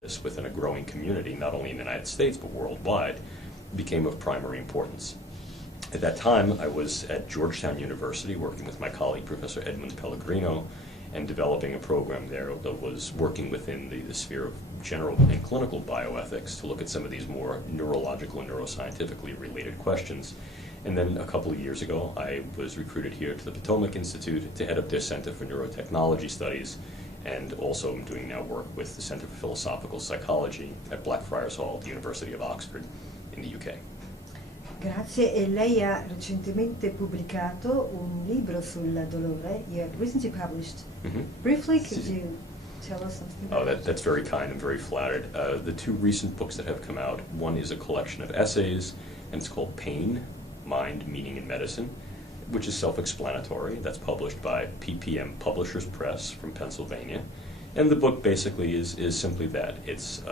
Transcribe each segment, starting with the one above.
this within a growing community, not only in the United States but worldwide, became of primary importance. At that time, I was at Georgetown University working with my colleague, Professor Edmund Pellegrino, and developing a program there that was working within the sphere of general and clinical bioethics to look at some of these more neurological and neuroscientifically related questions. And then a couple of years ago, I was recruited here to the Potomac Institute to head up their Center for Neurotechnology Studies, and also I'm doing now work with the Center for Philosophical Psychology at Blackfriars Hall, the University of Oxford in the UK. Grazie, e lei ha recentemente pubblicato un libro sul dolore. You have recently published. Briefly, could you tell us something about it? That's very kind. I'm very flattered. The two recent books that have come out, one is a collection of essays, and it's called Pain, Mind, Meaning, and Medicine, which is self-explanatory. That's published by PPM Publishers Press from Pennsylvania. And the book basically is simply that. It's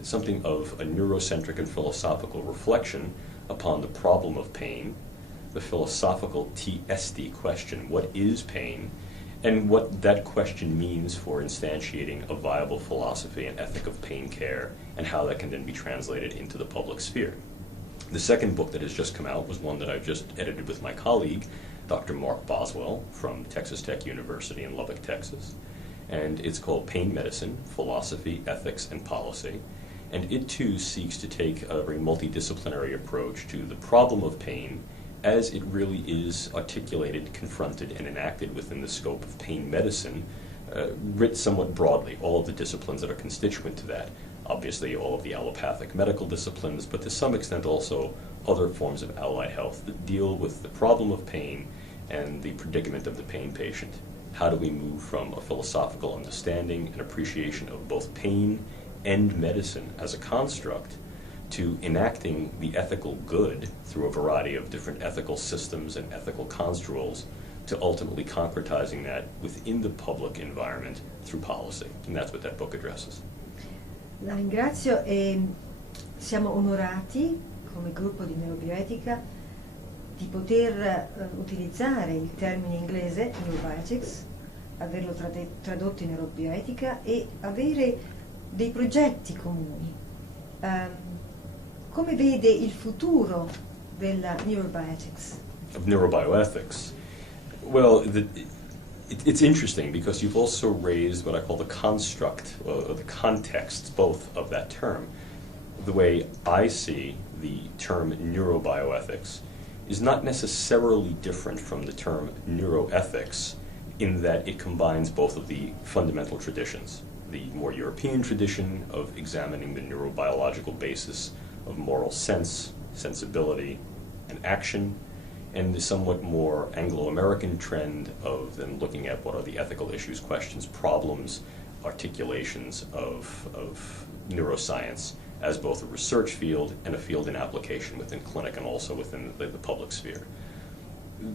something of a neurocentric and philosophical reflection upon the problem of pain, the philosophical TSD question, what is pain, and what that question means for instantiating a viable philosophy and ethic of pain care, and how that can then be translated into the public sphere. The second book that has just come out was one that I've just edited with my colleague, Dr. Mark Boswell from Texas Tech University in Lubbock, Texas. And it's called Pain Medicine, Philosophy, Ethics, and Policy. And it too seeks to take a very multidisciplinary approach to the problem of pain as it really is articulated, confronted, and enacted within the scope of pain medicine, writ somewhat broadly, all of the disciplines that are constituent to that. Obviously all of the allopathic medical disciplines, but to some extent also other forms of allied health that deal with the problem of pain and the predicament of the pain patient. How do we move from a philosophical understanding and appreciation of both pain and medicine as a construct to enacting the ethical good through a variety of different ethical systems and ethical construals to ultimately concretizing that within the public environment through policy. And that's what that book addresses. La ringrazio e siamo onorati come gruppo di neurobioetica di poter utilizzare il termine inglese neurobiotics, averlo tradotto in neurobioetica e avere dei progetti comuni. Come vede il futuro della neurobiotics? Of neurobioethics? Well, it's interesting because you've also raised what I call the construct, or the context, both of that term. The way I see the term neurobioethics is not necessarily different from the term neuroethics in that it combines both of the fundamental traditions. The more European tradition of examining the neurobiological basis of moral sense, sensibility, and action, and the somewhat more Anglo-American trend of then looking at what are the ethical issues, questions, problems, articulations of neuroscience as both a research field and a field in application within clinic and also within the public sphere.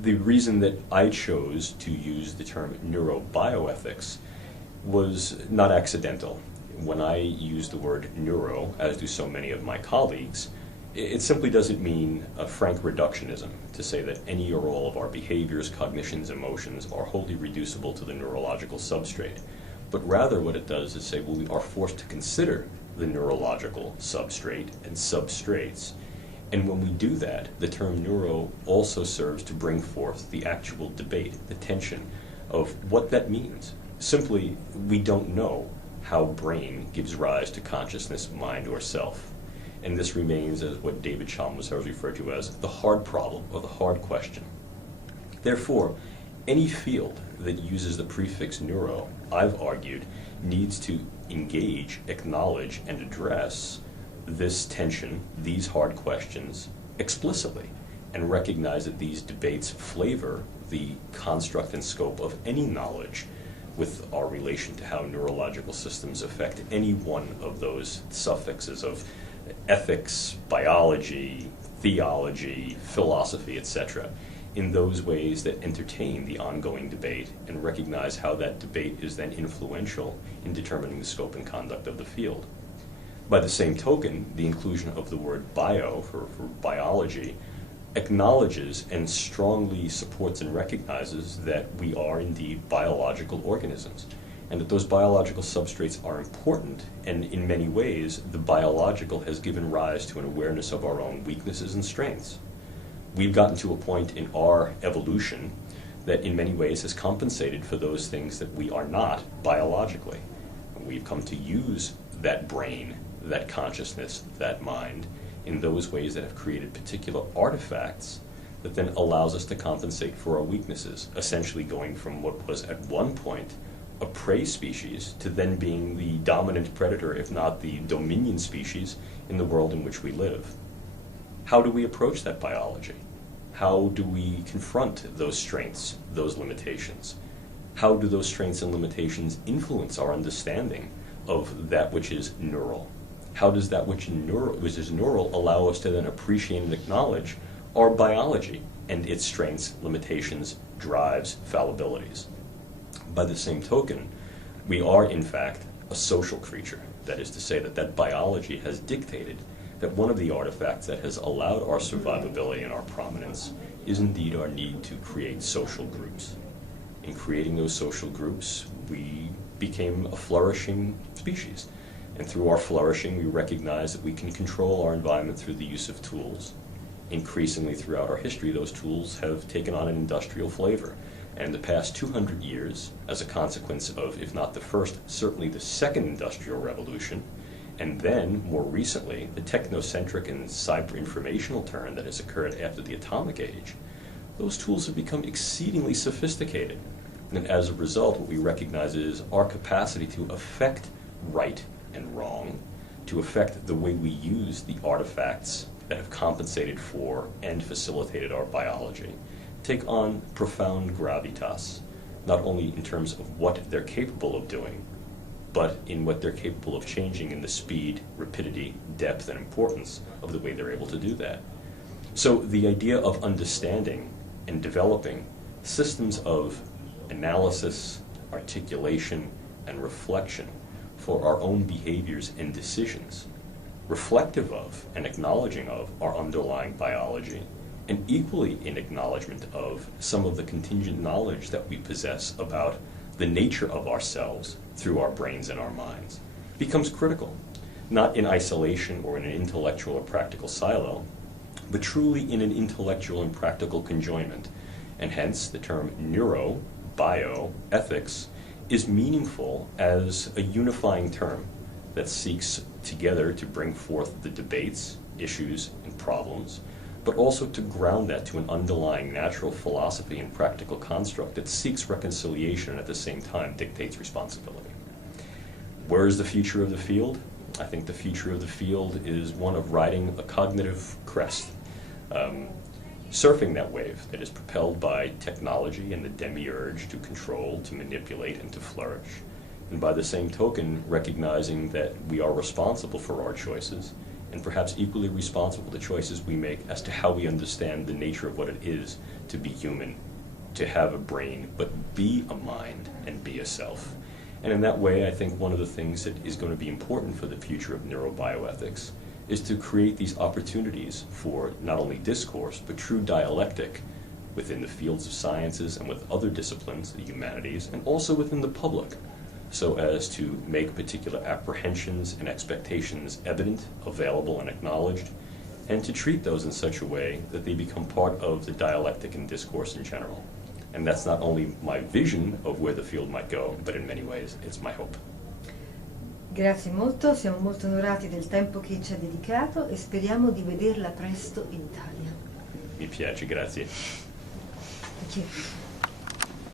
The reason that I chose to use the term neurobioethics was not accidental. When I use the word neuro, as do so many of my colleagues, it simply doesn't mean a frank reductionism to say that any or all of our behaviors, cognitions, emotions are wholly reducible to the neurological substrate. But rather what it does is say, well, we are forced to consider the neurological substrate and substrates. And when we do that, the term neuro also serves to bring forth the actual debate, the tension of what that means. Simply, we don't know how brain gives rise to consciousness, mind, or self. And this remains as what David Chalmers has referred to as the hard problem, or the hard question. Therefore, any field that uses the prefix neuro, I've argued, needs to engage, acknowledge, and address this tension, these hard questions, explicitly, and recognize that these debates flavor the construct and scope of any knowledge with our relation to how neurological systems affect any one of those suffixes of ethics, biology, theology, philosophy, etc., in those ways that entertain the ongoing debate and recognize how that debate is then influential in determining the scope and conduct of the field. By the same token, the inclusion of the word bio for biology acknowledges and strongly supports and recognizes that we are indeed biological organisms. and that those biological substrates are important, and in many ways, the biological has given rise to an awareness of our own weaknesses and strengths. We've gotten to a point in our evolution that in many ways has compensated for those things that we are not biologically. We've come to use that brain, that consciousness, that mind, in those ways that have created particular artifacts that then allows us to compensate for our weaknesses, essentially going from what was at one point a prey species to then being the dominant predator, if not the dominion species, in the world in which we live. How do we approach that biology? How do we confront those strengths, those limitations? How do those strengths and limitations influence our understanding of that which is neural? How does that which is neural allow us to then appreciate and acknowledge our biology and its strengths, limitations, drives, fallibilities? By the same token, we are in fact a social creature. That is to say that biology has dictated that one of the artifacts that has allowed our survivability and our prominence is indeed our need to create social groups. In creating those social groups, we became a flourishing species. And through our flourishing, we recognize that we can control our environment through the use of tools. Increasingly throughout our history, those tools have taken on an industrial flavor. And the past 200 years, as a consequence of, if not the first, certainly the second industrial revolution, and then, more recently, the technocentric and cyber-informational turn that has occurred after the atomic age, those tools have become exceedingly sophisticated. And as a result, what we recognize is our capacity to affect right and wrong, to affect the way we use the artifacts that have compensated for and facilitated our biology, take on profound gravitas, not only in terms of what they're capable of doing, but in what they're capable of changing in the speed, rapidity, depth, and importance of the way they're able to do that. So the idea of understanding and developing systems of analysis, articulation, and reflection for our own behaviors and decisions, reflective of and acknowledging of our underlying biology, and equally in acknowledgement of some of the contingent knowledge that we possess about the nature of ourselves through our brains and our minds, becomes critical, not in isolation or in an intellectual or practical silo, but truly in an intellectual and practical conjoinment. And hence the term neuro, bio, ethics is meaningful as a unifying term that seeks together to bring forth the debates, issues, and problems, but also to ground that to an underlying natural philosophy and practical construct that seeks reconciliation and at the same time dictates responsibility. Where is the future of the field? I think the future of the field is one of riding a cognitive crest, surfing that wave that is propelled by technology and the demiurge to control, to manipulate, and to flourish. And by the same token, recognizing that we are responsible for our choices, and perhaps equally responsible for the choices we make as to how we understand the nature of what it is to be human, to have a brain, but be a mind and be a self. And in that way, I think one of the things that is going to be important for the future of neurobioethics is to create these opportunities for not only discourse, but true dialectic within the fields of sciences and with other disciplines, the humanities, and also within the public, so as to make particular apprehensions and expectations evident, available, and acknowledged, and to treat those in such a way that they become part of the dialectic and discourse in general. And that's not only my vision of where the field might go, but in many ways, it's my hope. Grazie molto, siamo molto onorati del tempo che ci ha dedicato e speriamo di vederla presto in Italia. Mi piace, grazie. Thank you.